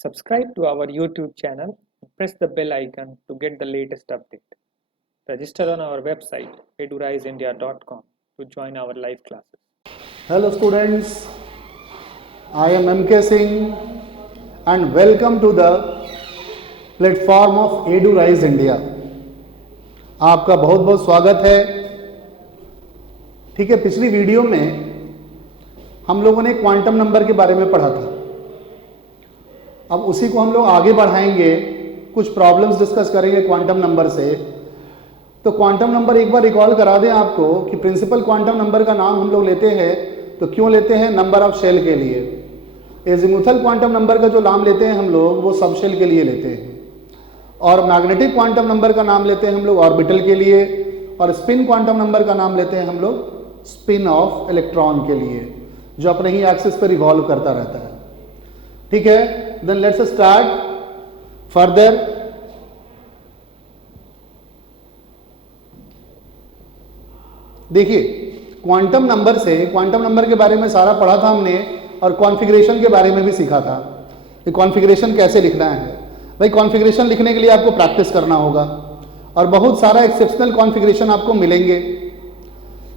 Subscribe to our YouTube channel and press the bell icon to get the latest update. Register on our website eduriseindia.com to join our live classes. Hello students, I am MK Singh and welcome to the platform of EduRise India. आपका बहुत बहुत स्वागत है। ठीक है, पिछली video में हम लोगों ने क्वांटम नंबर के बारे में पढ़ा था। अब उसी को हम लोग आगे बढ़ाएंगे, कुछ प्रॉब्लम्स डिस्कस करेंगे क्वांटम नंबर से। तो क्वांटम नंबर एक बार रिकॉल करा दें आपको कि प्रिंसिपल क्वांटम नंबर का नाम हम लोग लेते हैं तो क्यों लेते हैं? नंबर ऑफ शेल के लिए। एजिमुथल क्वांटम नंबर का जो नाम लेते हैं हम लोग वो सब शेल के लिए लेते हैं, और मैग्नेटिक क्वांटम नंबर का नाम लेते हैं हम लोग ऑर्बिटल के लिए, और स्पिन क्वांटम नंबर का नाम लेते हैं हम लोग स्पिन ऑफ इलेक्ट्रॉन के लिए, जो अपने ही एक्सिस पर रिवॉल्व करता रहता है। ठीक है, देन लेट्स स्टार्ट फर्दर। देखिए, क्वांटम नंबर से, क्वांटम नंबर के बारे में सारा पढ़ा था हमने, और कॉन्फ़िगरेशन के बारे में भी सीखा था कि कॉन्फ़िगरेशन कैसे लिखना है। भाई, कॉन्फ़िगरेशन लिखने के लिए आपको प्रैक्टिस करना होगा, और बहुत सारा एक्सेप्शनल कॉन्फ़िगरेशन आपको मिलेंगे।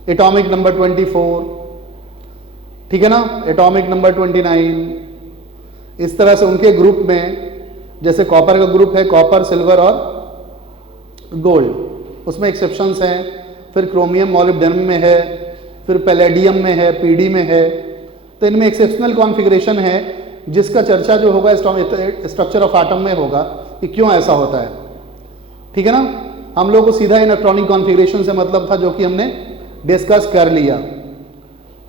एटॉमिक नंबर 24, ठीक है ना, एटॉमिक नंबर 29, इस तरह से उनके ग्रुप में, जैसे कॉपर का ग्रुप है, कॉपर, सिल्वर और गोल्ड, उसमें एक्सेप्शंस हैं। फिर क्रोमियम मॉलिब्डेनम में है, फिर पैलेडियम में है, पीडी में है। तो इनमें एक्सेप्शनल कॉन्फ़िगरेशन है जिसका चर्चा जो होगा स्ट्रक्चर ऑफ एटम में होगा कि क्यों ऐसा होता है। ठीक है ना, हम लोग को सीधा इलेक्ट्रॉनिक कॉन्फ़िगरेशन से मतलब था, जो कि हमने डिस्कस कर लिया।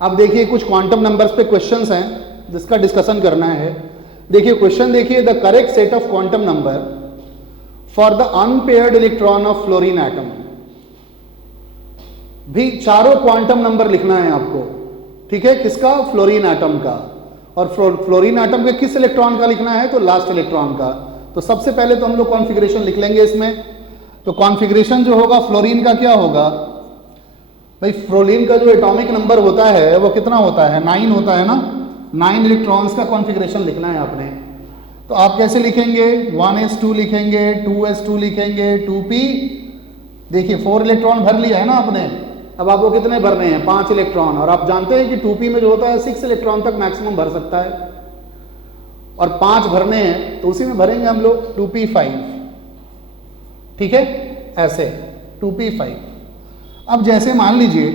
अब देखिए, कुछ क्वांटम नंबर्स पे क्वेश्चंस हैं जिसका डिस्कशन करना है। देखिए क्वेश्चन, देखिए, the correct set of quantum number for the unpaired electron of fluorine atom. भी चारों क्वांटम नंबर लिखना है आपको। ठीक है, किसका? फ्लोरीन एटम का। और फ्लोरीन एटम के किस इलेक्ट्रॉन का लिखना है? तो लास्ट इलेक्ट्रॉन का। तो सबसे पहले तो हम लोग कॉन्फ़िगरेशन लिख लेंगे इसमें। तो कॉन्फ़िगरेशन जो होगा फ्लोरीन का क्या होगा? भाई, फ्लोरीन का जो एटॉमिक नंबर होता है वो कितना होता है? 9 होता है ना। 9 इलेक्ट्रॉन्स का कॉन्फ़िगरेशन लिखना है आपने। तो आप कैसे लिखेंगे? 1s2 लिखेंगे, 2s2 लिखेंगे, 2p। देखिए, 4 इलेक्ट्रॉन भर लिया है ना आपने। अब आपको कितने भरने हैं? 5 इलेक्ट्रॉन। और आप जानते हैं कि 2p में जो होता है 6 इलेक्ट्रॉन तक मैक्सिमम भर सकता है, और 5 भरने हैं तो उसी में भरेंगे हम लोग 2p5। ठीक है, ऐसे 2p5। अब जैसे मान लीजिए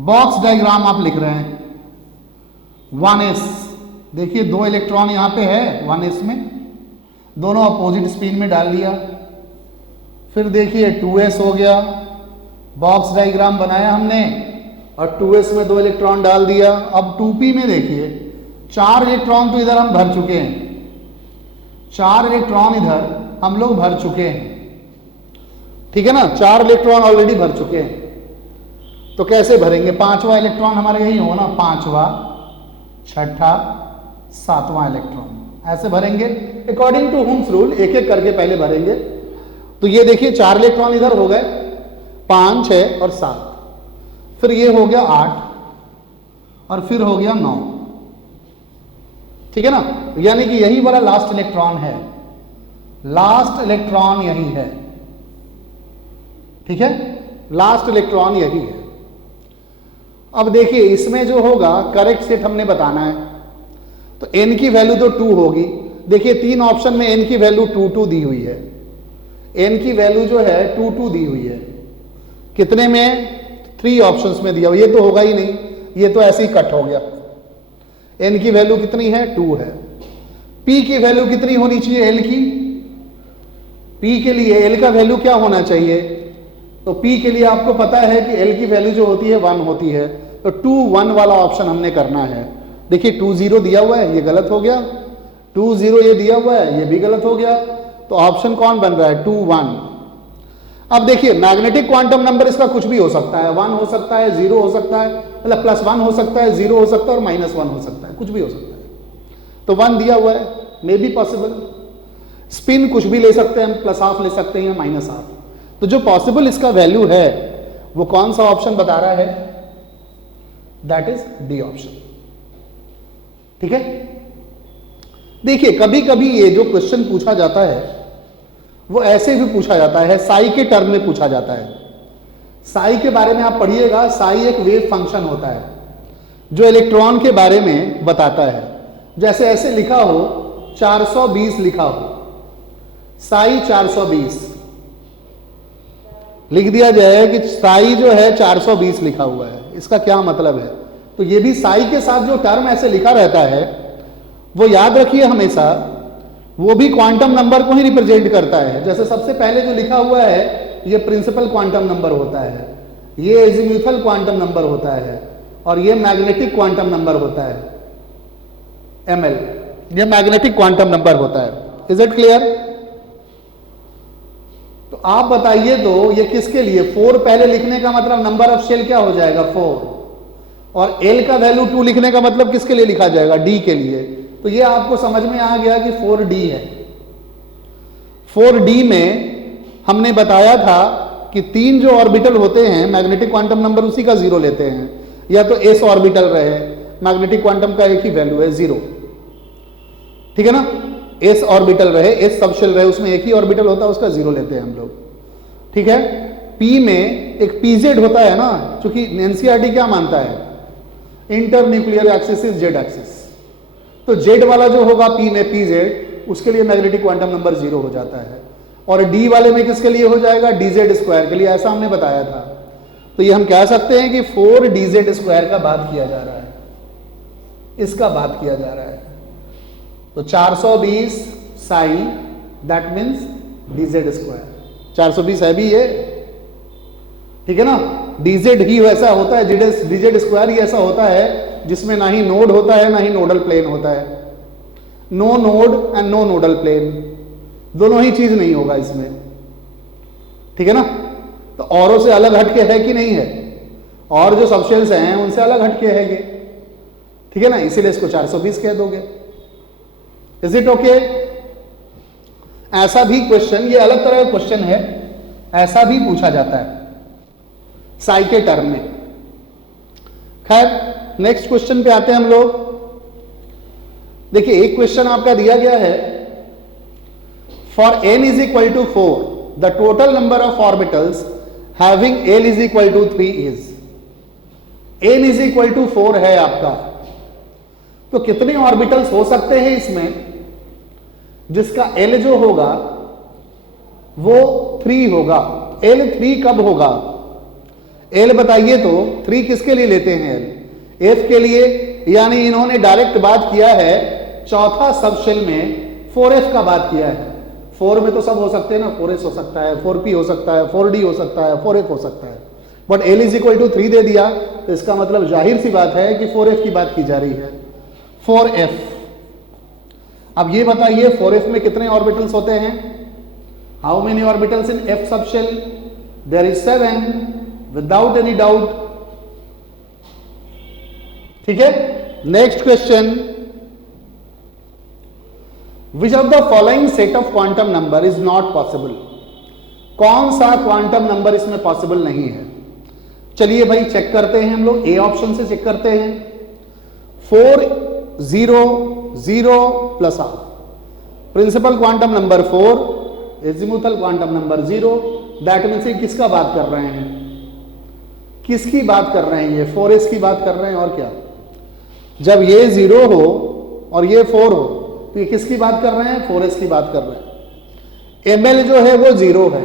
बॉक्स डायग्राम आप लिख रहे हैं, 1s, देखिए 2 इलेक्ट्रॉन यहाँ पे है 1s में, दोनों अपोजिट स्पिन में डाल दिया। फिर देखिए 2s हो गया, बॉक्स डायग्राम बनाया हमने, और 2s में 2 इलेक्ट्रॉन डाल दिया। अब 2p में देखिए 4 इलेक्ट्रॉन तो इधर हम भर चुके हैं, 4 इलेक्ट्रॉन इधर हम लोग भर चुके हैं। ठीक है ना, 4 इलेक्ट्रॉन ऑलरेडी भर चुके हैं। तो कैसे भरेंगे? 5वां इलेक्ट्रॉन हमारे यही हो ना, 5वां, 6ठा, 7वां इलेक्ट्रॉन, ऐसे भरेंगे अकॉर्डिंग टू हुम्स रूल। एक एक करके पहले भरेंगे। तो ये देखिए 4 इलेक्ट्रॉन इधर हो गए, 5, 6 और 7। फिर ये हो गया 8, और फिर हो गया 9। ठीक है ना, यानी कि यही वाला लास्ट इलेक्ट्रॉन है, लास्ट इलेक्ट्रॉन यही है। ठीक है, लास्ट इलेक्ट्रॉन यही है। अब देखिए, इसमें जो होगा करेक्ट सेट हमने बताना है। तो n की वैल्यू तो 2 होगी। देखिए 3 ऑप्शन में n की वैल्यू 2 2 दी हुई है। n की वैल्यू जो है 2 2 दी हुई है। कितने में? 3 ऑप्शंस में दिया हुआ। ये तो होगा ही नहीं, ये तो ऐसे ही कट हो गया। n की वैल्यू कितनी है? 2 है। p की वैल्यू कितनी होनी चाहिए? l की। p के लिए l का वैल्यू क्या होना चाहिए? तो p के लिए आपको पता है कि l की वैल्यू जो होती है 1 होती है। तो 2 1 वाला ऑप्शन हमने करना है। देखिए 2 0 दिया हुआ है, ये गलत हो गया। 2 0 ये दिया हुआ है, ये भी गलत हो गया। तो ऑप्शन कौन बन रहा है? 2 1। अब देखिए, मैग्नेटिक क्वांटम नंबर इसका कुछ भी हो सकता है, 1 हो सकता है, 0 हो सकता है, मतलब +1 हो सकता है, 0 हो सकता है, और -1 हो सकता है, कुछ भी हो सकता है। तो 1 दिया हुआ है, मे बी पॉसिबल। स्पिन कुछ भी ले सकते हैं, +½ ले सकते हैं, -½ तो जो पॉसिबल इसका वैल्यू है वो कौन सा ऑप्शन बता रहा है? That is D option. ठीक है, देखिए कभी कभी ये जो क्वेश्चन पूछा जाता है वो ऐसे भी पूछा जाता है, साई के टर्म में पूछा जाता है। साई के बारे में आप पढ़िएगा, साई एक वेव फंक्शन होता है जो इलेक्ट्रॉन के बारे में बताता है। जैसे ऐसे लिखा हो 420 लिखा हो, साई 420 लिख दिया जाए कि साई जो है 420 लिखा हुआ है, इसका क्या मतलब है? तो ये भी साई के साथ जो टर्म ऐसे लिखा रहता है वो याद रखिए हमेशा, वो भी क्वांटम नंबर को ही रिप्रेजेंट करता है। जैसे सबसे पहले जो लिखा हुआ है ये प्रिंसिपल क्वांटम नंबर होता है, ये एजीम्यूथल क्वांटम नंबर होता है और ये मैग्नेटिक क्वांटम नंबर होता है, ml, ये मैग्नेटिक क्वांटम नंबर होता है। Is it clear? तो आप बताइए तो ये किसके लिए? 4 पहले लिखने का मतलब नंबर ऑफ शेल क्या हो जाएगा? 4, और L का वैल्यू 2 लिखने का मतलब किसके लिए लिखा जाएगा? D के लिए। तो ये आपको समझ में आ गया कि 4D है। 4D में हमने बताया था कि 3 जो ऑर्बिटल होते हैं मैग्नेटिक क्वांटम नंबर उसी का 0 लेते हैं, या तो s ऑर्बिटल रहे, मैग्नेटिक क्वांटम का एक ही वैल्यू है 0, ठीक है ना? s ऑर्बिटल रहे, s सबशेल रहे, उसमें एक ही ऑर्बिटल होता है, उसका 0 लेते हैं हम लोग, ठीक है? p में एक pz होता है ना, क्योंकि एनसीईआरटी क्या मानता है? Inter nuclear axis is z axis, तो z वाला जो होगा p में pz, उसके लिए मैग्नेटिक क्वांटम नंबर 0 हो जाता है। और d वाले में किसके लिए हो जाएगा? dz स्क्वायर के लिए, ऐसा हमने बताया था। तो ये हम कह सकते हैं कि 4dz स्क्वायर का बात किया जा रहा है, इसका बात किया जा रहा है। तो 420 Sai that means dz square, 420 है भी ये, ठीक है ना? dz ही वैसा होता है, dz स्क्वायर ही ऐसा होता है जिसमें ना ही नोड होता है ना ही नोडल प्लेन होता है। No node and no nodal plane, दोनों ही चीज नहीं होगा इसमें, ठीक है ना? तो औरों से अलग हटके है कि नहीं है? और जो सबशेल्स हैं उनसे अलग हटके है ये, ठीक है ना? इसीलिए इसको 420 कह दोगे। Is it okay? ऐसा भी क्वेश्चन, ये अलग तरह का क्वेश्चन है, ऐसा भी पूछा जाता है साई के टर्म में। खैर नेक्स्ट क्वेश्चन पे आते हैं हम लोग। देखिए एक क्वेश्चन आपका दिया गया है, for n is equal to 4 the total number of orbitals having l is equal to 3 is. n is equal to 4 है आपका, तो कितने ऑर्बिटल्स हो सकते हैं इसमें? जिसका l जो होगा वो 3 होगा। l 3 कब होगा? l बताइए तो 3 किसके लिए लेते हैं? l f के लिए, यानी इन्होंने डायरेक्ट बात किया है चौथा सबशेल में 4f का बात किया है। 4 में तो सब हो सकते हैं ना, 4s हो सकता है, 4p हो सकता है, 4d हो सकता है, 4f हो सकता है, but l is equal to 3 दे दिया, तो इसका मतलब जाहिर सी बात है कि 4f की बात की जा रही है। 4f, अब ये बताइए 4f में कितने ऑर्बिटल्स होते हैं? How many orbitals in f subshell? There is 7 without any doubt, ठीक है? Next question, which of the following set of quantum number is not possible? कौन सा क्वांटम नंबर इसमें पॉसिबल नहीं है? चलिए भाई चेक करते हैं हम लोग, ए ऑप्शन से चेक करते हैं। 4 0 0 plus half, principal quantum number 4, azimuthal quantum number 0, that means ये किसका बात कर रहे हैं? किसकी बात कर रहे हैं? ये 4s की बात कर रहे हैं, और क्या? जब ये 0 हो और ये 4 हो तो ये किसकी बात कर रहे हैं? 4s की बात कर रहे हैं। ml जो है वो 0 है,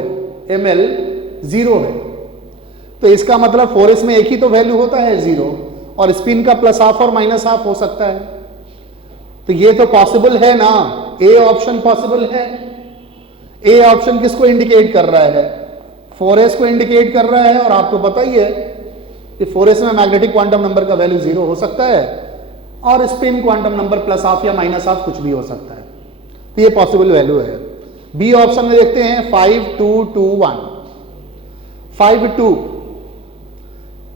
ml 0 है, तो इसका मतलब 4s में एक ही तो वैल्यू होता है 0, और स्पिन का प्लस हाफ और माइनस हाफ हो सकता है, तो ये तो पॉसिबल है ना, ए ऑप्शन पॉसिबल है। ए ऑप्शन किसको इंडिकेट कर रहा है? 4s को इंडिकेट कर रहा है, और आपको पता ही है कि 4s में मैग्नेटिक क्वांटम नंबर का वैल्यू 0 हो सकता है, और spin quantum number plus half या माइनस हाफ कुछ भी हो सकता है, तो ये पॉसिबल वैल्यू है। बी ऑप्शन में देखते हैं 5 2 2 1, 5 2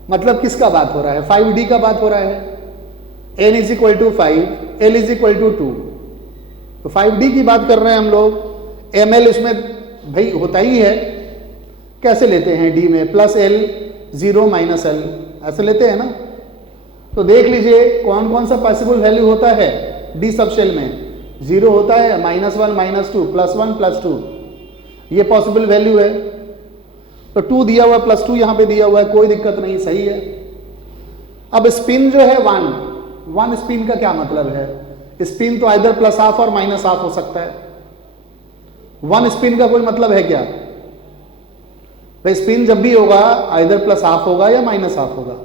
मतलब किसका बात हो रहा है? 5d का बात हो रहा है। n is equal to 5, l is equal to 2, तो 5d की बात कर रहे हैं हम लोग। ml इसमें भाई होता ही है, कैसे लेते हैं? d में प्लस l 0 माइनस l ऐसे लेते हैं ना। तो देख लीजिए कौन कौन सा पॉसिबल वैल्यू होता है डी सबशेल में। 0 होता है, -1 -2 +1 +2, ये पॉसिबल वैल्यू है। तो 2 दिया हुआ +2 यहां पे दिया हुआ है, कोई दिक्कत नहीं, सही है। अब स्पिन जो है 1 स्पिन का क्या मतलब है? स्पिन तो आइदर +½ और -½ हो सकता है। 1 स्पिन का कोई मतलब है क्या? भाई स्पिन जब भी होगा आइदर +½ होगा या -½ होगा,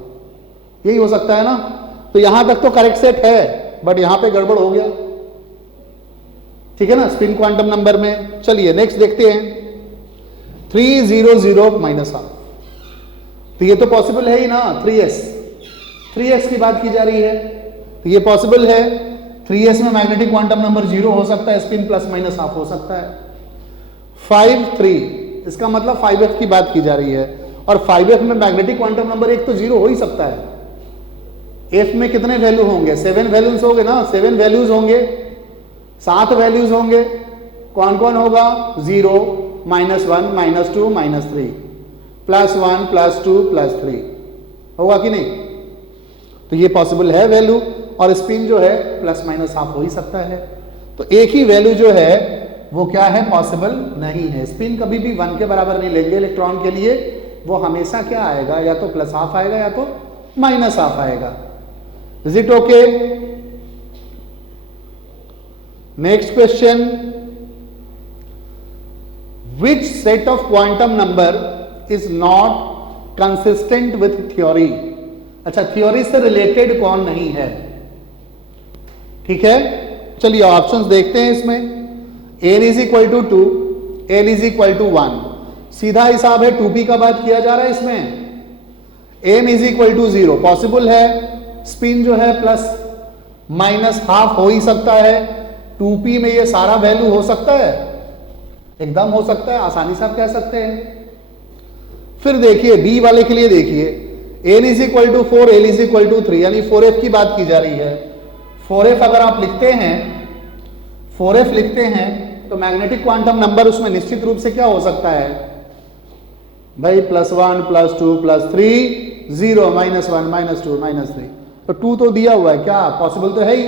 यही हो सकता है ना। तो यहां तक तो करेक्ट सेट है, बट यहां पे गड़बड़ हो गया, ठीक है ना, स्पिन क्वांटम नंबर में। चलिए नेक्स्ट देखते हैं, 3 0 0 -½ तो ये तो पॉसिबल है ही ना। 3s की बात की जा रही है, तो ये पॉसिबल है। 3s में मैग्नेटिक क्वांटम नंबर 0 हो सकता है, स्पिन +-½ हो सकता है। 5 3 इसका मतलब 5f की बात की जा रही है, और 5f में मैग्नेटिक क्वांटम नंबर 1 तो 0 हो ही सकता है। f में कितने वैल्यू होंगे? 7 वैल्यूज होंगे ना, 7 वैल्यूज होंगे, 7 वैल्यूज होंगे। कौन कौन होगा? 0 -1 -2 -3 +1 +2 +3 होगा कि नहीं? तो ये पॉसिबल है वैल्यू, और स्पिन जो है +-½ हो ही सकता है। तो एक ही वैल्यू जो है वो क्या है? पॉसिबल नहीं है। स्पिन कभी भी 1 के बराबर नहीं लेंगे इलेक्ट्रॉन के लिए, वो हमेशा क्या आएगा? या तो +½ आएगा या तो -½ आएगा। Is it okay? Next question, which set of quantum number is not consistent with theory? अच्छा, थ्योरी से रिलेटेड कौन नहीं है? ठीक है, चलिए ऑप्शंस देखते हैं इसमें। n = 2, l = 1, सीधा हिसाब है, 2p का बात किया जा रहा है इसमें। m = 0 पॉसिबल है, स्पिन जो है +-½ हो ही सकता है। 2p में ये सारा वैल्यू हो सकता है, एकदम हो सकता है, आसानी से आप कह सकते हैं। फिर देखिए b वाले के लिए देखिए, n = 4, l = 3, यानी 4f की बात की जा रही है। 4f अगर आप लिखते हैं, 4f लिखते हैं तो मैग्नेटिक क्वांटम नंबर उसमें निश्चित रूप से क्या हो सकता है भाई? +1 +2 +3 0 -1 -2 -3, तो 2 तो दिया हुआ है, क्या पॉसिबल तो है ही,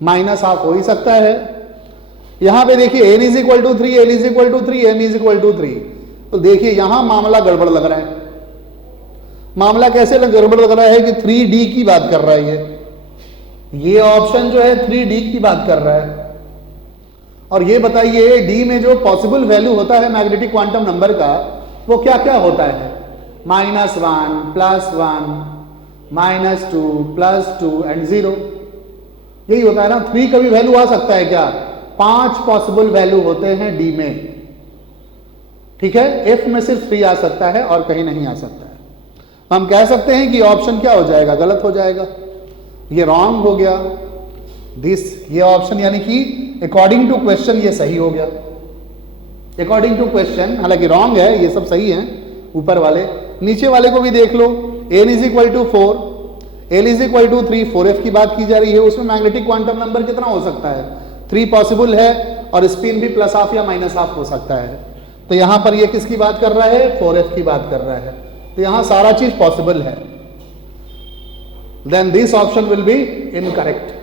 -½ हो ही सकता है। यहां पे देखिए n = 3, l = 3, m = 3, तो देखिए यहां मामला गड़बड़ लग रहा है। मामला कैसे गड़बड़ लग रहा है कि 3d की बात कर रहा है, ये ऑप्शन जो है 3d की बात कर रहा है। और ये बताइए d में जो पॉसिबल वैल्यू होता है मैग्नेटिक क्वांटम नंबर का, वो क्या क्या होता है? -1 +1 -2 +2 एंड 0, यही होता है ना। 3 का भी वैल्यू आ सकता है क्या? 5 पॉसिबल वैल्यू होते हैं d में, ठीक है। f में सिर्फ 3 आ सकता है और कहीं नहीं आ सकता है। हम कह सकते हैं कि ऑप्शन क्या हो जाएगा? गलत हो जाएगा, ये रॉन्ग हो गया। ये ऑप्शन यानी कि अकॉर्डिंग टू क्वेश्चन ये सही हो गया, अकॉर्डिंग टू क्वेश्चन, हालांकि रॉन्ग है, ये सब सही है ऊपर वाले। नीचे वाले को भी देख लो, n = 4, l = 3, 4f की बात की जा रही है, उसमें मैग्नेटिक क्वांटम नंबर कितना हो सकता है? 3 पॉसिबल है, और स्पिन भी +½ या -½ हो सकता है। तो यहां पर ये किसकी बात कर रहा है? 4f की बात कर रहा है। तो यहां सारा चीज पॉसिबल है, then this option will be incorrect.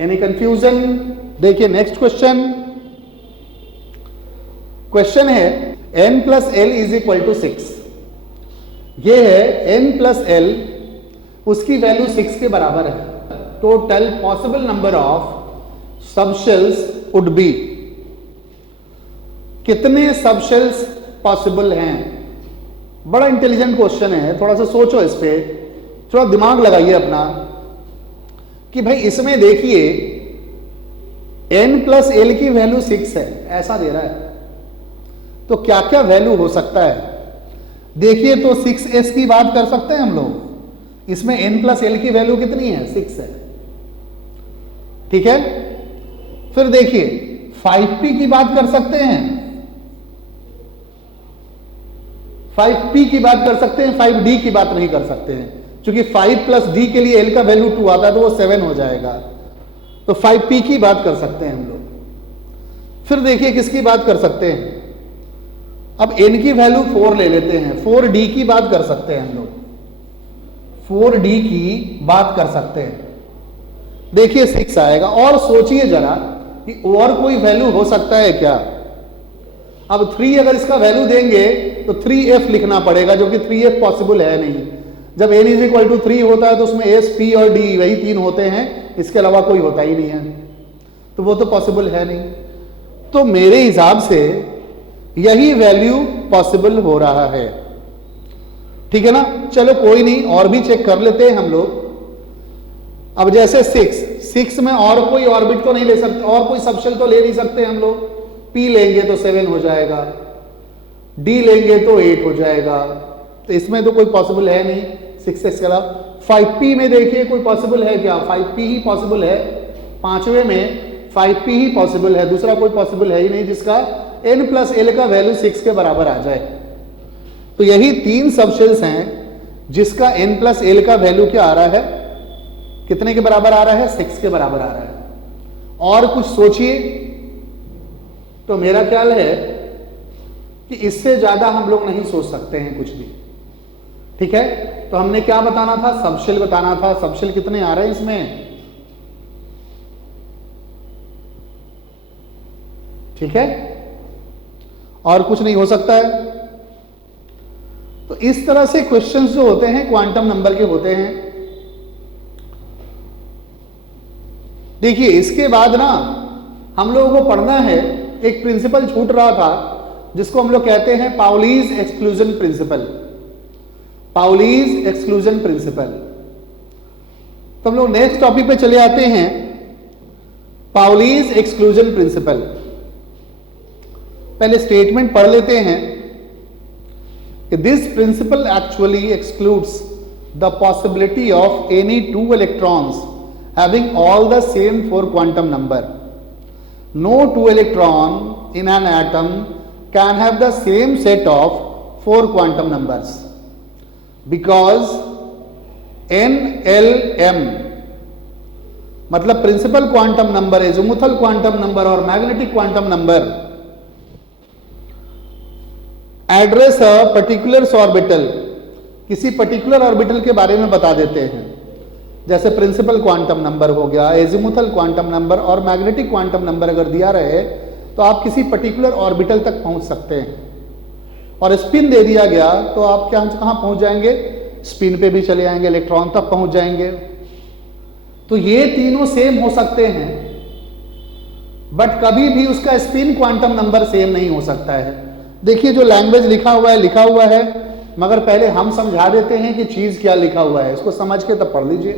Any confusion? देखिए नेक्स्ट क्वेश्चन, क्वेश्चन है n + l = 6। ये है n + l, उसकी वैल्यू 6 के बराबर है। Total possible number of subshells would be, कितने सबशेल्स पॉसिबल हैं? बड़ा इंटेलिजेंट क्वेश्चन है, थोड़ा सा सोचो इस पे, थोड़ा दिमाग लगाइए अपना कि भाई इसमें देखिए n + l की वैल्यू 6 है, ऐसा दे रहा है, तो क्या क्या वैल्यू हो सकता है? देखिए तो 6s की बात कर सकते हैं हम लोग, इसमें n + l की वैल्यू कितनी है? 6 है, ठीक है। फिर देखिए 5p की बात कर सकते हैं, 5p की बात कर सकते हैं, 5d की बात नहीं कर सकते हैं, क्योंकि 5 + d के लिए l का वैल्यू 2 आता है तो वो 7 हो जाएगा। तो 5p की बात कर सकते हैं हम लोग। फिर देखिए किसकी बात कर सकते हैं, अब n की वैल्यू 4 ले लेते हैं, 4d की बात कर सकते हैं हम लोग, 4d की बात कर सकते हैं। देखिए 6 आएगा। और सोचिए जरा कि और कोई वैल्यू हो सकता है क्या। अब 3 अगर इसका वैल्यू देंगे तो 3f लिखना पड़ेगा, जो कि 3f पॉसिबल है नहीं। जब n इज इक्वल टू 3 होता है तो उसमें s, p और d वही 3 होते हैं, इसके अलावा कोई होता ही नहीं है, तो वो तो पॉसिबल है नहीं। तो मेरे हिसाब से यही वैल्यू पॉसिबल हो रहा है, ठीक है ना। चलो कोई नहीं, और भी चेक कर लेते हैं हम लोग। अब जैसे 6 में और कोई ऑर्बिट तो नहीं ले सकते, और कोई सबशेल तो ले नहीं सकते हम लोग। p लेंगे तो 7 हो जाएगा, d लेंगे तो 8 हो जाएगा, तो इसमें तो कोई पॉसिबल है नहीं 6 के अलावा। 5p में देखिए कोई पॉसिबल है क्या, 5p ही पॉसिबल है, पांचवें में 5p ही पॉसिबल है, दूसरा कोई पॉसिबल है ही नहीं जिसका n प्लस l का वैल्यू 6 के बराबर आ जाए। तो यही 3 सबशेल्स हैं जिसका n प्लस l का वैल्यू क्या आ रहा है, कितने के बराबर आ रहा है, 6 के बराबर आ रहा है। और कुछ सोचिए, तो मेरा ख्याल है कि इससे ज्यादा हम लोग नहीं सोच सकते हैं कुछ भी, ठीक है। तो हमने क्या बताना था, सबशेल बताना था। सबशेल कितने आ रहे हैं इसमें, ठीक है, और कुछ नहीं हो सकता है। तो इस तरह से क्वेश्चंस जो होते हैं क्वांटम नंबर के होते हैं। देखिए इसके बाद ना हम लोगों को पढ़ना है, एक प्रिंसिपल छूट रहा था जिसको हम लोग कहते हैं Pauli's exclusion principle. Pauli's exclusion principle. तो हम लोग नेक्स्ट टॉपिक पे चले आते हैं, पाउलीज एक्सक्लूजन प्रिंसिपल। पहले स्टेटमेंट पढ़ लेते हैं कि this principle actually excludes the possibility of any 2 electrons having all the same 4 quantum number. No 2 electron in an atom can have the same set of 4 quantum numbers because NLM मतलब principal quantum number, azimuthal quantum number और magnetic quantum number address a particular orbital, किसी particular orbital के बारे में बता देते हैं। जैसे प्रिंसिपल क्वांटम नंबर हो गया, एज़िमुथल क्वांटम नंबर और मैग्नेटिक क्वांटम नंबर अगर दिया रहे तो आप किसी पर्टिकुलर ऑर्बिटल तक पहुंच सकते हैं। और स्पिन दे दिया गया तो आप कहां पहुंच जाएंगे, स्पिन पे भी चले आएंगे, इलेक्ट्रॉन तक पहुंच जाएंगे। तो ये तीनों सेम हो सकते हैं, बट कभी भी उसका स्पिन क्वांटम नंबर सेम नहीं हो सकता है। देखिए जो लैंग्वेज लिखा हुआ है, मगर पहले हम समझा देते हैं कि चीज क्या लिखा हुआ है, इसको समझ के तब पढ़ लीजिए।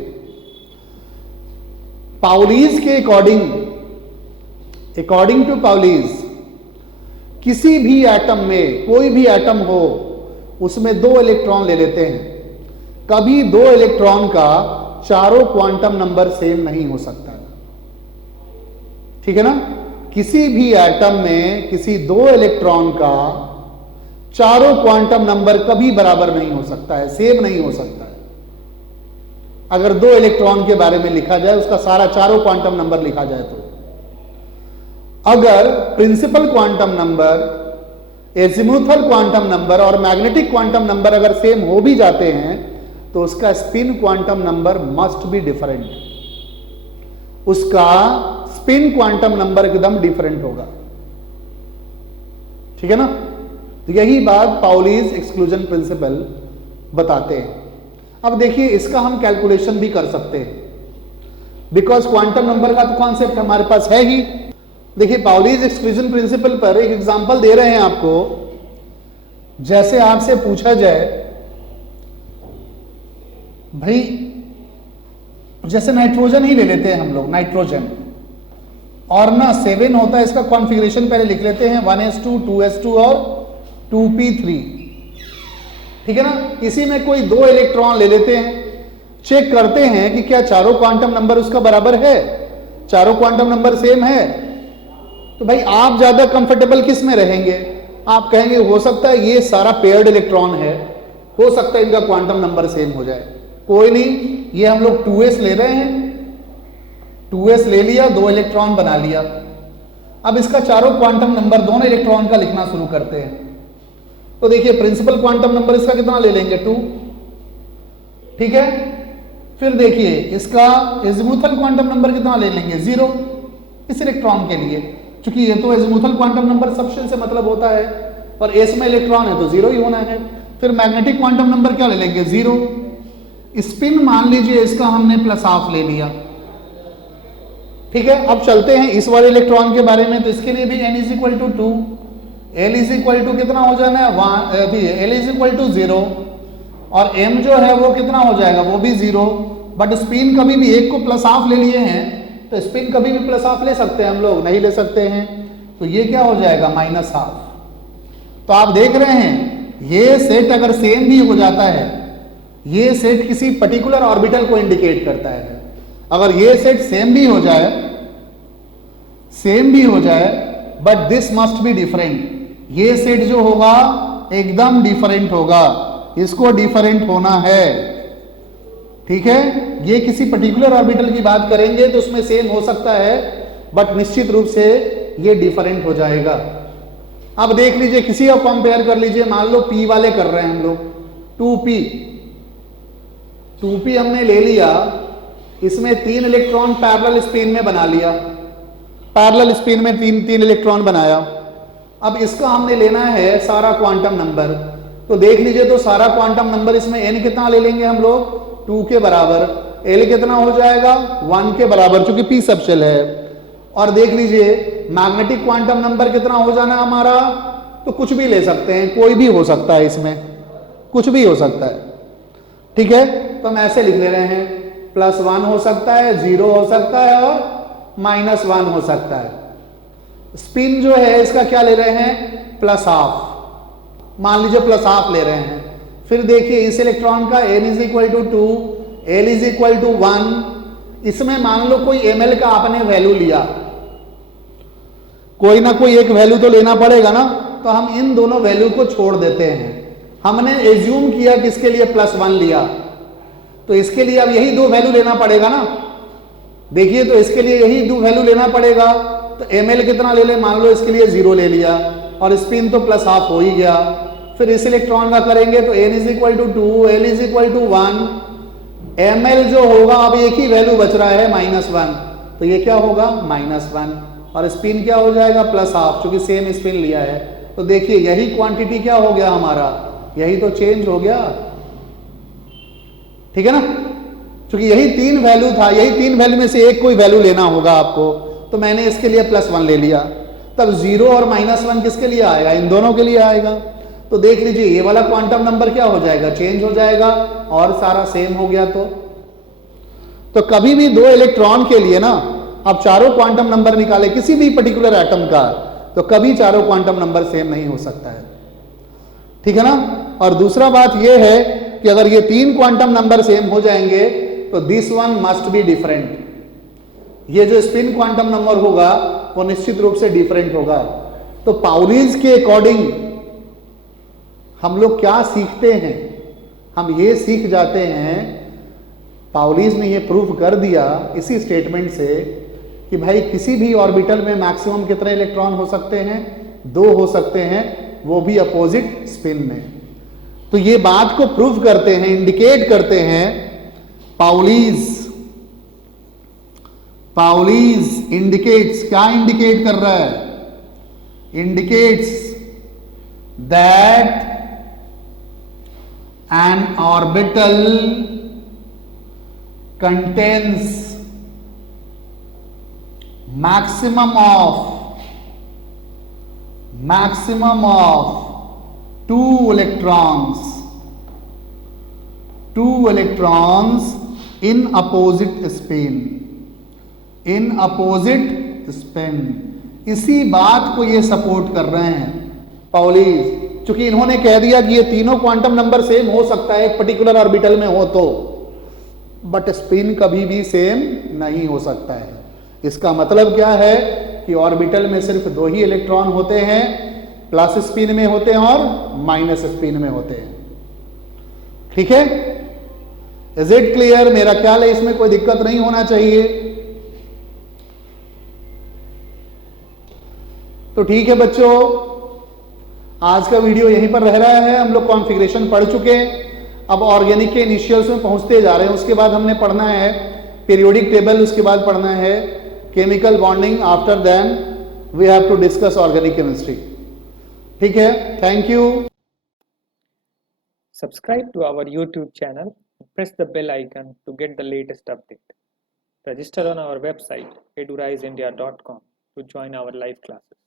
पाउलीज के अकॉर्डिंग टू पाउलीज, किसी भी एटम में, कोई भी एटम हो उसमें 2 इलेक्ट्रॉन ले लेते हैं, कभी 2 इलेक्ट्रॉन का चारों क्वांटम नंबर सेम नहीं हो सकता, ठीक है ना। किसी भी एटम में किसी 2 इलेक्ट्रॉन का चारों क्वांटम नंबर कभी बराबर नहीं हो सकता है, सेम नहीं हो सकता है। अगर 2 इलेक्ट्रॉन के बारे में लिखा जाए, उसका सारा चारों क्वांटम नंबर लिखा जाए तो अगर principal quantum number, azimuthal quantum number और मैग्नेटिक क्वांटम नंबर अगर सेम हो भी जाते हैं तो उसका spin quantum number must be different, उसका स्पिन क्वांटम नंबर एकदम डिफरेंट होगा, ठीक है ना। तो यही बात पाउलीज एक्सक्लूजन प्रिंसिपल बताते हैं। अब देखिए इसका हम कैलकुलेशन भी कर सकते हैं, बिकॉज क्वांटम नंबर का तो कॉन्सेप्ट हमारे पास है ही। देखिए पाउलीज एक्सक्लूजन प्रिंसिपल पर एक एग्जांपल दे रहे हैं आपको। जैसे आपसे पूछा जाए भाई, जैसे नाइट्रोजन ही ले लेते हैं हम लोग, नाइट्रोजन, और ना 7 होता है, इसका कॉन्फ़िगरेशन पहले लिख लेते हैं 1s2 2s2 और 2p3, ठीक है ना। इसी में कोई 2 इलेक्ट्रॉन ले लेते हैं, चेक करते हैं कि क्या चारों क्वांटम नंबर उसका बराबर है, चारों क्वांटम नंबर सेम है। तो भाई आप ज्यादा कंफर्टेबल किस में रहेंगे, आप कहेंगे हो सकता है ये सारा पेयर्ड इलेक्ट्रॉन है, हो सकता है इनका क्वांटम नंबर सेम हो जाए। कोई नहीं, ये हम लोग 2s ले रहे हैं, 2s ले लिया, 2 इलेक्ट्रॉन बना लिया। अब इसका चारों क्वांटम नंबर दोनों इलेक्ट्रॉन का लिखना शुरू करते हैं। तो देखिए प्रिंसिपल क्वांटम नंबर इसका कितना ले लेंगे, 2, ठीक है। फिर देखिए इसका एजीमुथल क्वांटम नंबर कितना ले लेंगे, 0 इस इलेक्ट्रॉन के लिए, क्योंकि ये तो एजीमुथल क्वांटम नंबर सबशेल से मतलब होता है और एस में इलेक्ट्रॉन है तो 0 ही होना है। फिर मैग्नेटिक क्वांटम नंबर क्या ले लेंगे, 0। स्पिन मान लीजिए इसका हमने +½ ले लिया, ठीक है। अब चलते हैं इस वाले इलेक्ट्रॉन के बारे में, तो इसके लिए भी n = 2, l = कितना हो जाना है, l = 0 और m जो है वो कितना हो जाएगा, वो भी 0। बट स्पिन कभी भी एक को +½ ले लिए हैं तो स्पिन कभी भी +½ ले सकते हैं हम लोग, नहीं ले सकते हैं, तो ये क्या हो जाएगा, -½ तो आप देख रहे हैं ये सेट अगर सेम भी हो जाता है, ये सेट किसी पर्टिकुलर ऑर्बिटल को इंडिकेट करता है। अगर ये सेट सेम भी हो जाए but this must be different, ये सेट जो होगा एकदम डिफरेंट होगा, इसको डिफरेंट होना है, ठीक है। ये किसी पर्टिकुलर ऑर्बिटल की बात करेंगे तो उसमें सेम हो सकता है बट निश्चित रूप से ये डिफरेंट हो जाएगा। अब देख लीजिए किसी को कंपेयर कर लीजिए, मान लो p वाले कर रहे हैं हम लोग, 2p हमने ले लिया, इसमें 3 इलेक्ट्रॉन पैरेलल स्पिन में बना लिया, पैरेलल स्पिन में 3 इलेक्ट्रॉन बनाया। अब इसका हमने लेना है सारा क्वांटम नंबर, तो देख लीजिए तो सारा क्वांटम नंबर इसमें n कितना ले लेंगे हम लोग, 2 के बराबर, l कितना हो जाएगा, 1 के बराबर, चूंकि p सबशेल है। और देख लीजिए मैग्नेटिक क्वांटम नंबर कितना हो जाना हमारा, तो कुछ भी ले सकते हैं, कोई भी हो सकता है, इसमें कुछ भी हो सकता है, ठीक है। तो हम ऐसे लिख ले रहे हैं, +1 हो सकता है, 0 हो सकता है और -1 हो सकता है। स्पिन जो है इसका क्या ले रहे हैं, +½ मान लीजिए +½ ले रहे हैं। फिर देखिए इस इलेक्ट्रॉन का n = 2, l = 1, इसमें मान लो कोई ml का आपने वैल्यू लिया, कोई ना कोई एक वैल्यू तो लेना पड़ेगा ना, तो हम इन दोनों वैल्यू को छोड़ देते हैं। हमने एज्यूम किया कि इसके लिए +1 लिया, तो इसके लिए अब यही 2 वैल्यू लेना पड़ेगा ना, देखिए तो इसके लिए यही 2 वैल्यू लेना पड़ेगा। तो ml कितना ले ले, मान लो इसके लिए 0 ले लिया और स्पिन तो +½ हो ही गया। फिर इस इलेक्ट्रॉन का करेंगे तो n = 2, l = 1, ml जो होगा अब एक ही वैल्यू बच रहा है, -1, तो ये क्या होगा, -1 और स्पिन क्या हो जाएगा, +½ क्योंकि सेम स्पिन लिया है। तो देखिए यही क्वांटिटी क्या हो गया हमारा, यही तो चेंज हो गया, ठीक है ना, क्योंकि यही 3 वैल्यू था, यही 3 वैल्यू में से एक कोई वैल्यू लेना होगा आपको, तो मैंने इसके लिए +1 ले लिया। तब 0 और -1 किसके लिए आएगा, इन दोनों के लिए आएगा। तो देख लीजिए ये वाला क्वांटम नंबर क्या हो जाएगा, चेंज हो जाएगा और सारा सेम हो गया। तो कभी भी 2 इलेक्ट्रॉन के लिए ना आप चारों क्वांटम नंबर निकाले किसी भी पर्टिकुलर एटम का, तो कभी चारों क्वांटम नंबर सेम नहीं हो सकता है, ठीक है ना। और दूसरा बात यह है कि अगर ये 3 क्वांटम नंबर सेम हो जाएंगे तो this one must be different, ये जो स्पिन क्वांटम नंबर होगा वो निश्चित रूप से डिफरेंट होगा। तो पाउलीज के अकॉर्डिंग हम लोग क्या सीखते हैं, हम ये सीख जाते हैं, पाउलीज ने ये प्रूव कर दिया इसी स्टेटमेंट से कि भाई किसी भी ऑर्बिटल में मैक्सिमम कितने इलेक्ट्रॉन हो सकते हैं, 2 हो सकते हैं, वो भी अपोजिट स्पिन में। तो ये बात को प्रूव करते हैं, इंडिकेट करते हैं पाउलीज इंडिकेट्स, क्या इंडिकेट कर रहा है, indicates that N orbital contains maximum of 2 electrons in opposite spin, इसी बात को ये सपोर्ट कर रहे हैं पाउलीज, क्योंकि इन्होंने कह दिया कि ये तीनों क्वांटम नंबर सेम हो सकता है एक पर्टिकुलर ऑर्बिटल में हो तो, बट स्पिन कभी भी सेम नहीं हो सकता है। इसका मतलब क्या है कि ऑर्बिटल में सिर्फ 2 ही इलेक्ट्रॉन होते हैं, प्लस स्पिन में होते हैं और माइनस स्पिन में होते हैं, ठीक है। इज इट क्लियर, मेरा ख्याल है इसमें कोई दिक्कत नहीं होना चाहिए। तो ठीक है बच्चों, आज का वीडियो यहीं पर रह रहा है, हम लोग कॉन्फ़िगरेशन पढ़ चुके हैं। अब ऑर्गेनिक के इनिशियल्स में पहुंचते जा रहे हैं। उसके बाद हमने पढ़ना है पीरियोडिक टेबल, उसके बाद पढ़ना है chemical bonding, after then we have to discuss organic chemistry. ठीक है, thank you. Subscribe to our YouTube channel and press the bell icon to get the latest update. Register on our website eduriseindia.com to join our live classes.